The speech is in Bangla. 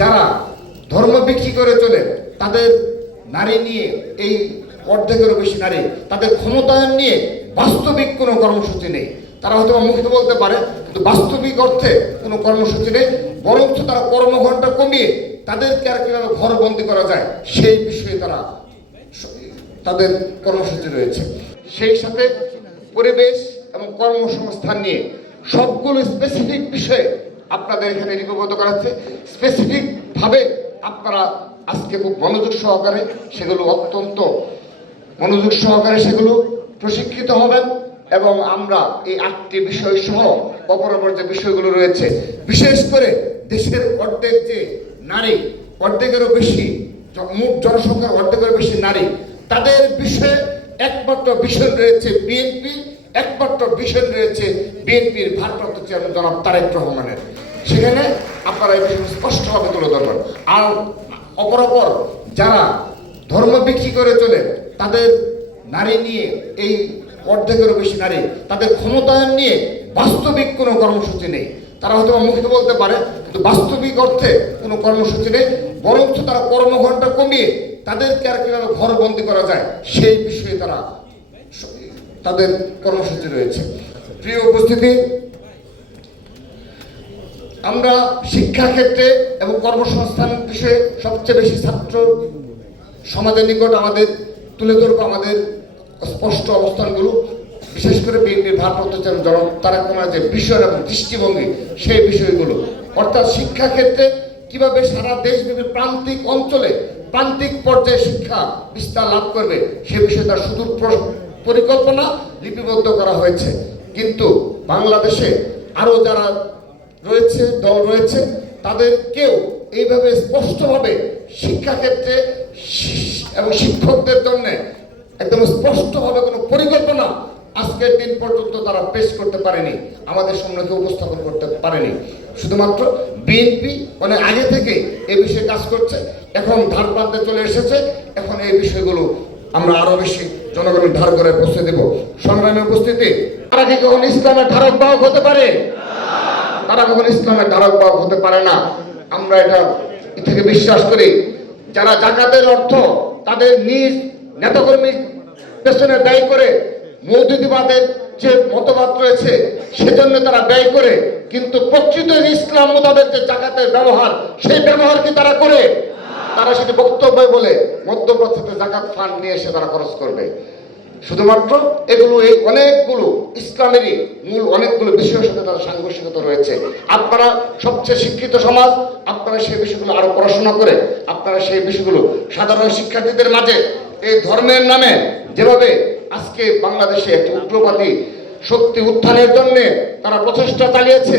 যারা ধর্ম বিক্রি করে চলে তাদের নারী নিয়ে এই অর্ধেকেরও বেশি নারী তাদের ক্ষমতায়ন নিয়ে বাস্তবিক কোনো কর্মসূচি নেই। তারা হয়তো মুখে বলতে পারে কিন্তু বাস্তবিক অর্থে কোনো কর্মসূচি নেই, বরঞ্চ তারা কর্মঘণ্টা কমিয়ে তাদেরকে আর কীভাবে ঘরবন্দি করা যায় সেই বিষয়ে তাদের কর্মসূচি রয়েছে। সেই সাথে পরিবেশ এবং কর্মসংস্থান নিয়ে সবগুলো স্পেসিফিক বিষয়ে আপনাদের এখানে লিপিবদ্ধ করাচ্ছে। স্পেসিফিকভাবে আপনারা আজকে খুব মনোযোগ সহকারে সেগুলো অত্যন্ত মনোযোগ সহকারে সেগুলো প্রশিক্ষিত হবেন এবং আমরা এই 8টি বিষয় সহ অপরাপর যে বিষয়গুলো রয়েছে, বিশেষ করে দেশের অর্ধেক যে নারী, অর্ধেকেরও বেশি মোট জনসংখ্যার অর্ধেকেরও বেশি নারী, তাদের বিষয়ে একমাত্র বিষয় রয়েছে বিএনপি, একমাত্র বিষয় রয়েছে বিএনপির ভারপ্রাপ্ত চেয়ারম্যান জনাব তারেক রহমানের। সেখানে আপনারা এই বিষয় স্পষ্টভাবে তুলে ধরবেন। আর অপরাপর যারা ধর্ম বিক্রি করে চলে তাদের নারী নিয়ে এই অর্ধেকেরও বেশি নারী তাদের ক্ষমতায়ন নিয়ে বাস্তবিক কোনো কর্মসূচি নেই। তারা হয়তো মুখে বলতে পারে কিন্তু বাস্তবিক অর্থে কোনো কর্মসূচি নেই, বরঞ্চ তারা কর্মঘণ্টা কমিয়ে তাদেরকে আর কীভাবে ঘরবন্দি করা যায় সেই বিষয়ে তাদের কর্মসূচি রয়েছে। প্রিয় উপস্থিতি, আমরা শিক্ষাক্ষেত্রে এবং কর্মসংস্থান বিষয়ে সবচেয়ে বেশি ছাত্র সমাজের নিকট আমাদের তুলে ধরবো আমাদের স্পষ্ট অবস্থানগুলো, বিশেষ করে বিএনপির ভারপ্রাপ্ত চেয়ারম্যান জনাব তারেক রহমানের যে বিষয় এবং দৃষ্টিভঙ্গি সেই বিষয়গুলো, অর্থাৎ শিক্ষাক্ষেত্রে কিভাবে সারা দেশব্যাপী প্রান্তিক অঞ্চলে প্রান্তিক পর্যায়ে শিক্ষা বিস্তার লাভ করবে সে বিষয়ে তার সুদূর পরিকল্পনা লিপিবদ্ধ করা হয়েছে। কিন্তু বাংলাদেশে আরও যারা রয়েছে দল রয়েছে তাদের কেউ এইভাবে স্পষ্টভাবে শিক্ষাক্ষেত্রে এবং শিক্ষকদের জন্য একদম স্পষ্টভাবে কোনো পরিকল্পনা আজকের দিন পর্যন্ত তারা পেশ করতে পারেনি, আমাদের সম্মুখে উপস্থাপন করতে পারেনি। শুধুমাত্র বিএনপি অনেক আগে থেকে এই বিষয়ে কাজ করছে, এখন ধার প্রান্তে চলে এসেছে, এখন এই বিষয়গুলো আমরা আরো বেশি জনগণের ধার করে পৌঁছে দেব। সংগ্রামের উপস্থিতি, তারা কি কখন ইসলামের ধারক বাহক হতে পারে? তারা কখন ইসলামের ধারক বাহক হতে পারে না। আমরা এটা থেকে বিশ্বাস করি। যারা জাকাতের অর্থ তাদের নিজ নেতাকর্মীর পেছনে ব্যয় করে, মৌদুদিবাদের যে মতবাদ রয়েছে সেজন্য তারা ব্যয় করে, কিন্তু প্রকৃত ইসলাম মোতাবেক যে জাকাতের ব্যবহার সেই ব্যবহার কি তারা করে? তারা সেটা বক্তব্য বলে মধ্যপ্রাচ্যতে জাকাত ফান্ড নিয়ে এসে তারা খরচ করবে। শুধুমাত্র এগুলো এই অনেকগুলো ইসলামেরই মূল অনেকগুলো বিষয়ের সাথে তাদের সাংঘর্ষিকতা রয়েছে। আপনারা সবচেয়ে শিক্ষিত সমাজ, আপনারা সেই বিষয়গুলো আরো পড়াশোনা করে আপনারা সেই বিষয়গুলো সাধারণ শিক্ষার্থীদের মাঝে এই ধর্মের নামে যেভাবে আজকে বাংলাদেশে একটি উগ্রবাদী শক্তি উত্থানের জন্য তারা প্রচেষ্টা চালিয়েছে,